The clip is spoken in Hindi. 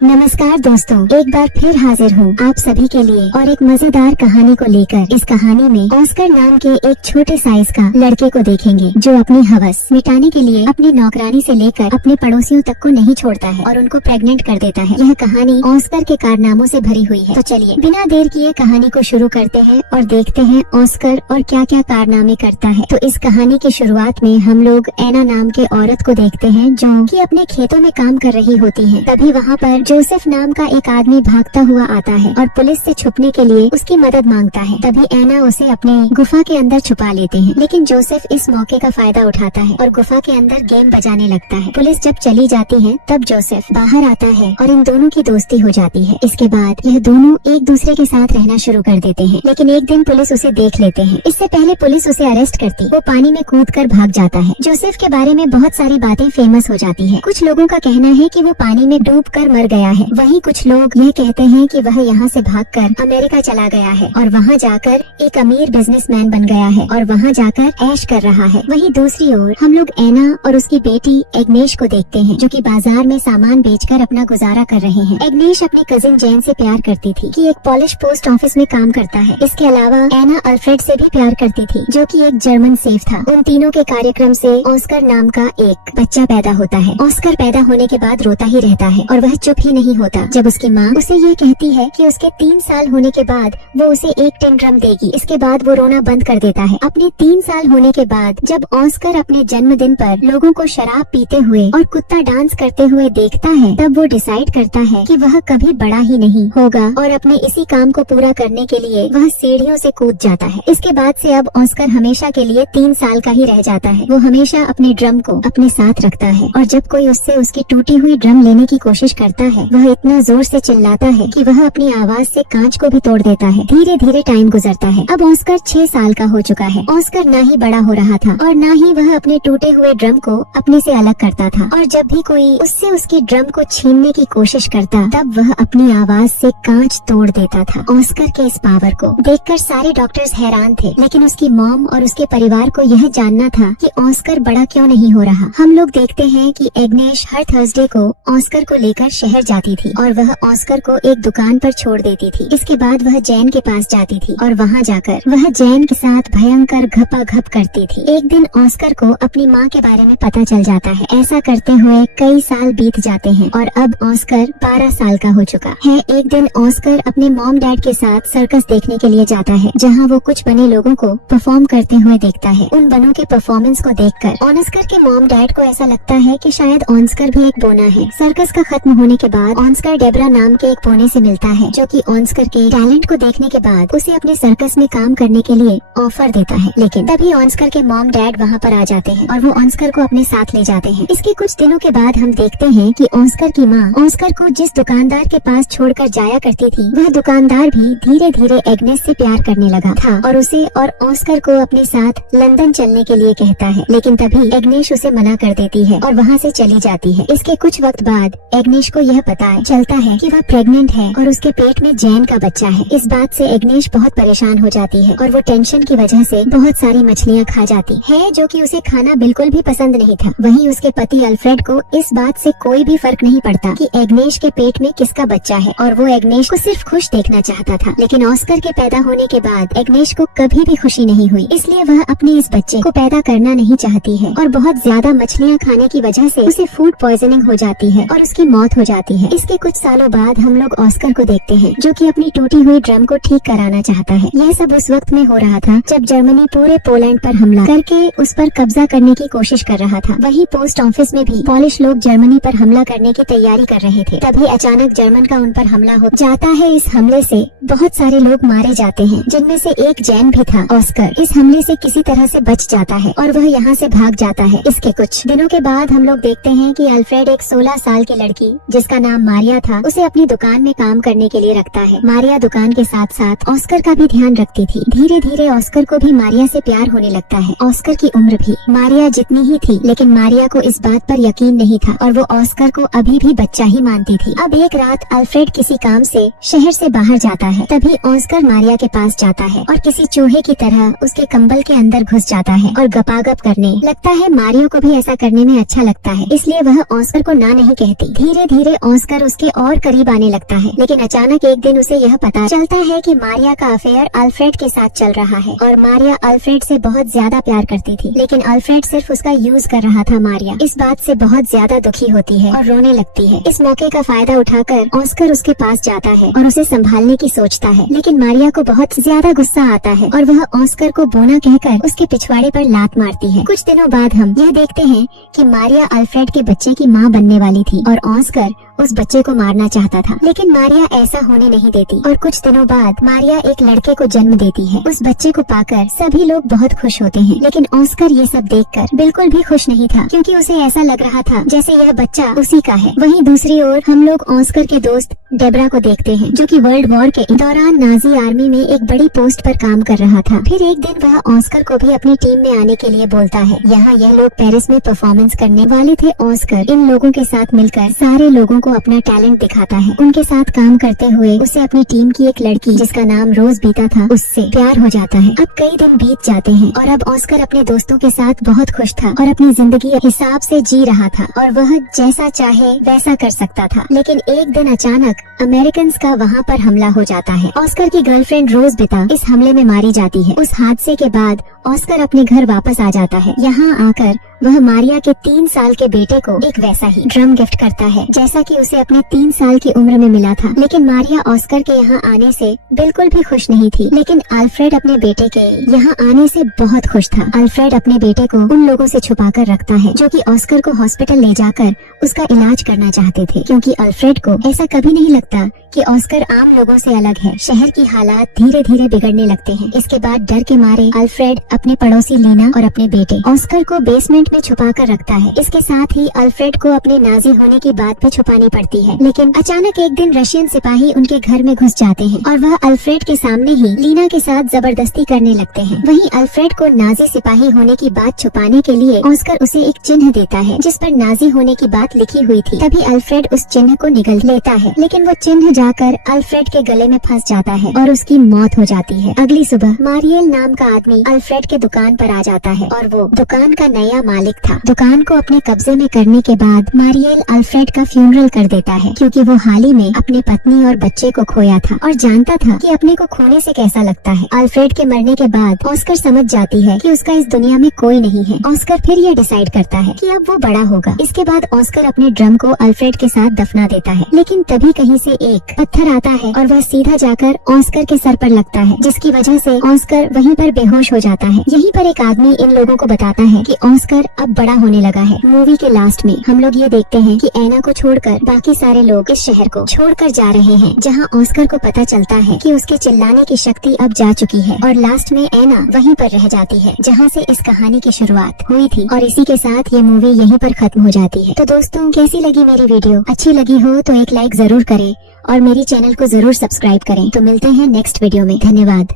नमस्कार दोस्तों, एक बार फिर हाजिर हूँ आप सभी के लिए और एक मजेदार कहानी को लेकर। इस कहानी में ऑस्कर नाम के एक छोटे साइज का लड़के को देखेंगे जो अपनी हवस मिटाने के लिए अपनी नौकरानी से लेकर अपने पड़ोसियों तक को नहीं छोड़ता है और उनको प्रेग्नेंट कर देता है। यह कहानी ऑस्कर के कारनामों से भरी हुई है। तो चलिए बिना देर किए कहानी को शुरू करते हैं और देखते हैं ऑस्कर और क्या क्या कारनामे करता है। तो इस कहानी की शुरुआत में हम लोग एना नाम के औरत को देखते हैं जो कि अपने खेतों में काम कर रही होती है। तभी वहाँ पर जोसेफ नाम का एक आदमी भागता हुआ आता है और पुलिस से छुपने के लिए उसकी मदद मांगता है। तभी एना उसे अपने गुफा के अंदर छुपा लेते हैं, लेकिन जोसेफ इस मौके का फायदा उठाता है और गुफा के अंदर गेम बजाने लगता है। पुलिस जब चली जाती है तब जोसेफ बाहर आता है और इन दोनों की दोस्ती हो जाती है। इसके बाद यह दोनों एक दूसरे के साथ रहना शुरू कर देते हैं, लेकिन एक दिन पुलिस उसे देख लेते हैं। इससे पहले पुलिस उसे अरेस्ट करती वो पानी में कूद कर भाग जाता है। जोसेफ के बारे में बहुत सारी बातें फेमस हो जाती है। कुछ लोगों का कहना है कि वो पानी में डूब कर मर गया है, वहीं कुछ लोग यह कहते हैं कि वह यहाँ से भागकर अमेरिका चला गया है और वहाँ जाकर एक अमीर बिजनेसमैन बन गया है और वहाँ जाकर ऐश कर रहा है। वहीं दूसरी ओर हम लोग एना और उसकी बेटी एग्नेश को देखते हैं जो कि बाजार में सामान बेचकर अपना गुजारा कर रहे हैं। एग्नेश अपने कजिन जैन से प्यार करती थी कि एक पॉलिश पोस्ट ऑफिस में काम करता है। इसके अलावा एना अल्फ्रेड से भी प्यार करती थी जो कि एक जर्मन सेफ था। उन तीनों के कार्यक्रम से ऑस्कर नाम का एक बच्चा पैदा होता है। ऑस्कर पैदा होने के बाद रोता ही रहता है और वह चुप ही नहीं होता जब उसकी माँ उसे ये कहती है कि उसके 3 साल होने के बाद वो उसे एक टिन ड्रम देगी। इसके बाद वो रोना बंद कर देता है। अपने 3 साल होने के बाद जब ऑस्कर अपने जन्मदिन पर लोगों को शराब पीते हुए और कुत्ता डांस करते हुए देखता है तब वो डिसाइड करता है कि वह कभी बड़ा ही नहीं होगा और अपने इसी काम को पूरा करने के लिए वह सीढ़ियों से कूद जाता है। इसके बाद से अब ऑस्कर हमेशा के लिए 3 साल का ही रह जाता है। वो हमेशा अपने ड्रम को अपने साथ रखता है और जब कोई उससे उसकी टूटी हुई ड्रम लेने की कोशिश करता है वह इतना जोर से चिल्लाता है कि वह अपनी आवाज से कांच को भी तोड़ देता है। धीरे धीरे टाइम गुजरता है। अब ऑस्कर 6 साल का हो चुका है। ऑस्कर ना ही बड़ा हो रहा था और ना ही वह अपने टूटे हुए ड्रम को अपने से अलग करता था और जब भी कोई उससे उसकी ड्रम को छीनने की कोशिश करता तब वह अपनी आवाज से कांच तोड़ देता था। ऑस्कर के इस पावर को देखकर सारे डॉक्टर्स हैरान थे, लेकिन उसकी मॉम और उसके परिवार को यह जानना था कि ऑस्कर बड़ा क्यों नहीं हो रहा। हम लोग देखते हैं कि एग्नेश हर थर्सडे को ऑस्कर को लेकर शहर जाती थी और वह ऑस्कर को एक दुकान पर छोड़ देती थी। इसके बाद वह जैन के पास जाती थी और वहाँ जाकर वह जैन के साथ भयंकर घपाघप करती थी। एक दिन ऑस्कर को अपनी माँ के बारे में पता चल जाता है। ऐसा करते हुए कई साल बीत जाते हैं और अब ऑस्कर 12 साल का हो चुका है। एक दिन ऑस्कर अपने मॉम डैड के साथ सर्कस देखने के लिए जाता है जहाँ वो कुछ बने लोगों को परफॉर्म करते हुए देखता है। उन बनों के परफॉर्मेंस को देखकर ऑस्कर के मॉम डैड को ऐसा लगता है कि शायद ऑस्कर भी एक बोना है। सर्कस का खत्म होने के बाद ऑस्कर डेब्रा नाम के एक बोने से मिलता है जो कि ऑस्कर के टैलेंट को देखने के बाद उसे अपने सर्कस में काम करने के लिए ऑफर देता है। लेकिन तभी ऑस्कर के मॉम डैड वहाँ पर आ जाते हैं और वो ऑस्कर को अपने साथ ले जाते हैं। इसके कुछ दिनों के बाद हम देखते हैं कि ऑस्कर की माँ ऑस्कर को जिस दुकानदार के पास छोड़कर जाया करती थी वह दुकानदार भी धीरे धीरे एग्नेस से प्यार करने लगा था और उसे और ऑस्कर को अपने साथ लंदन चलने के लिए कहता है। लेकिन तभी एग्नेश उसे मना कर देती है और वहाँ से चली जाती है। इसके कुछ वक्त बाद एग्नेश को यह पता चलता है कि वह प्रेग्नेंट है और उसके पेट में जैन का बच्चा है। इस बात से एग्नेश बहुत परेशान हो जाती है और वो टेंशन की वजह से बहुत सारी मछलियाँ खा जाती है जो कि उसे खाना बिल्कुल भी पसंद नहीं था। वहीं उसके पति अल्फ्रेड को इस बात से कोई भी फर्क नहीं पड़ता कि एग्नेश के पेट में किसका बच्चा है और वो एग्नेश को सिर्फ खुश देखना चाहता था। लेकिन ऑस्कर के पैदा होने के बाद एग्नेश को कभी भी खुशी नहीं हुई, इसलिए वह अपने इस बच्चे को पैदा करना नहीं चाहती है और बहुत ज्यादा मछलियाँ खाने की वजह से उसे फूड पॉइजनिंग हो जाती है और उसकी मौत हो जाती है। इसके कुछ सालों बाद हम लोग ऑस्कर को देखते हैं जो कि अपनी टूटी हुई ड्रम को ठीक कराना चाहता है। यह सब उस वक्त में हो रहा था जब जर्मनी पूरे पोलैंड पर हमला करके उस पर कब्जा करने की कोशिश कर रहा था। वहीं पोस्ट ऑफिस में भी पॉलिश लोग जर्मनी पर हमला करने की तैयारी कर रहे थे। तभी अचानक जर्मन का उन पर हमला हो जाता है। इस हमले से बहुत सारे लोग मारे जाते हैं जिनमें से एक जैन भी था। ऑस्कर इस हमले से किसी तरह से बच जाता है और वह यहाँ से भाग जाता है। इसके कुछ दिनों के बाद हम लोग देखते हैं कि अल्फ्रेड एक 16 साल की लड़की जिसका नाम मारिया था उसे अपनी दुकान में काम करने के लिए रखता है। मारिया दुकान के साथ साथ ऑस्कर का भी ध्यान रखती थी। धीरे धीरे ऑस्कर को भी मारिया से प्यार होने लगता है। ऑस्कर की उम्र भी मारिया जितनी ही थी, लेकिन मारिया को इस बात पर यकीन नहीं था और वो ऑस्कर को अभी भी बच्चा ही मानती थी। अब एक रात अल्फ्रेड किसी काम से शहर से बाहर जाता है। तभी ऑस्कर मारिया के पास जाता है और किसी चूहे की तरह उसके कंबल के अंदर घुस जाता है और गपागप करने लगता है। मारियो को भी ऐसा करने में अच्छा लगता है, इसलिए वह ऑस्कर को ना नहीं कहती। धीरे धीरे ऑस्कर उसके और करीब आने लगता है, लेकिन अचानक एक दिन उसे यह पता चलता है कि मारिया का अफेयर अल्फ्रेड के साथ चल रहा है और मारिया अल्फ्रेड से बहुत ज्यादा प्यार करती थी, लेकिन अल्फ्रेड सिर्फ उसका यूज कर रहा था। मारिया इस बात से बहुत ज्यादा दुखी होती है और रोने लगती है। इस मौके का फायदा उठाकर ऑस्कर उसके पास जाता है और उसे संभालने की सोचता है, लेकिन मारिया को बहुत ज्यादा गुस्सा आता है और वह ऑस्कर को बोना कहकर उसके पिछवाड़े पर लात मारती है। कुछ दिनों बाद हम यह देखते हैं कि मारिया अल्फ्रेड के बच्चे की माँ बनने वाली थी और ऑस्कर उस बच्चे को मारना चाहता था, लेकिन मारिया ऐसा होने नहीं देती और कुछ दिनों बाद मारिया एक लड़के को जन्म देती है। उस बच्चे को पाकर सभी लोग बहुत खुश होते हैं, लेकिन ऑस्कर ये सब देखकर बिल्कुल भी खुश नहीं था, क्योंकि उसे ऐसा लग रहा था जैसे यह बच्चा उसी का है। वहीं दूसरी ओर हम लोग ऑस्कर के दोस्त डेब्रा को देखते हैं, जो कि वर्ल्ड वॉर के दौरान नाजी आर्मी में एक बड़ी पोस्ट पर काम कर रहा था। फिर एक दिन वह ऑस्कर को भी अपनी टीम में आने के लिए बोलता है। यहाँ यह लोग पेरिस में परफॉर्मेंस करने वाले थे। ऑस्कर इन लोगों के साथ मिलकर सारे लोगों को अपना टैलेंट दिखाता है। उनके साथ काम करते हुए उसे अपनी टीम की एक लड़की, जिसका नाम रोज बीता था, उससे प्यार हो जाता है। अब कई दिन बीत जाते हैं और अब ऑस्कर अपने दोस्तों के साथ बहुत खुश था और अपनी जिंदगी हिसाब से जी रहा था और वह जैसा चाहे वैसा कर सकता था। लेकिन एक दिन अचानक अमेरिकन का वहाँ पर हमला हो जाता है। ऑस्कर की गर्लफ्रेंड रोज बीता इस हमले में मारी जाती है। उस हादसे के बाद ऑस्कर अपने घर वापस आ जाता है। यहाँ आकर वह मारिया के 3 साल के बेटे को एक वैसा ही ड्रम गिफ्ट करता है जैसा कि उसे अपने 3 साल की उम्र में मिला था। लेकिन मारिया ऑस्कर के यहाँ आने से बिल्कुल भी खुश नहीं थी, लेकिन अल्फ्रेड अपने बेटे के यहाँ आने से बहुत खुश था। अल्फ्रेड अपने बेटे को उन लोगों से छुपा कर रखता है जो कि ऑस्कर को हॉस्पिटल ले जाकर उसका इलाज करना चाहते थे, क्योंकि अल्फ्रेड को ऐसा कभी नहीं लगता कि ऑस्कर आम लोगों से अलग है। शहर की हालात धीरे धीरे बिगड़ने लगते हैं। इसके बाद डर के मारे अल्फ्रेड अपने पड़ोसी लीना और अपने बेटे ऑस्कर को बेसमेंट में छुपा कर रखता है। इसके साथ ही अल्फ्रेड को अपने नाजी होने की बात भी छुपानी पड़ती है। लेकिन अचानक एक दिन रशियन सिपाही उनके घर में घुस जाते हैं और वह अल्फ्रेड के सामने ही लीना के साथ जबरदस्ती करने लगते हैं। वहीं अल्फ्रेड को नाजी सिपाही होने की बात छुपाने के लिए ऑस्कर उसे एक चिन्ह देता है जिस पर नाजी होने की बात लिखी हुई थी। तभी अल्फ्रेड उस चिन्ह को निगल लेता है, लेकिन वो चिन्ह जाकर अल्फ्रेड के गले में फंस जाता है और उसकी मौत हो जाती है। अगली सुबह मारियल नाम का आदमी अल्फ्रेड के दुकान पर आ जाता है और वो दुकान का नया मालिक था। दुकान को अपने कब्जे में करने के बाद मारियल अल्फ्रेड का फ्यूनरल कर देता है, क्योंकि वो हाल ही में अपनी पत्नी और बच्चे को खोया था और जानता था कि अपने को खोने से कैसा लगता है। अल्फ्रेड के मरने के बाद ऑस्कर समझ जाती है कि उसका इस दुनिया में कोई नहीं है। ऑस्कर फिर यह डिसाइड करता है कि अब वो बड़ा होगा। इसके बाद ऑस्कर अपने ड्रम को अल्फ्रेड के साथ दफना देता है, लेकिन तभी कहीं से एक पत्थर आता है और वह सीधा जाकर ऑस्कर के सर पर लगता है, जिसकी वजह से ऑस्कर वहीं पर बेहोश हो जाता है। यहीं पर एक आदमी इन लोगों को बताता है कि ऑस्कर अब बड़ा होने लगा है। मूवी के लास्ट में हम लोग ये देखते हैं कि एना को छोड़कर बाकी सारे लोग इस शहर को छोड़कर जा रहे हैं, जहां ऑस्कर को पता चलता है कि उसके चिल्लाने की शक्ति अब जा चुकी है और लास्ट में एना वहीं पर रह जाती है जहां से इस कहानी की शुरुआत हुई थी। और इसी के साथ ये मूवी यहीं पर खत्म हो जाती है। तो दोस्तों, कैसी लगी मेरी वीडियो? अच्छी लगी हो तो एक लाइक जरूर करें और मेरी चैनल को जरूर सब्सक्राइब करें। तो मिलते हैं नेक्स्ट वीडियो में। धन्यवाद।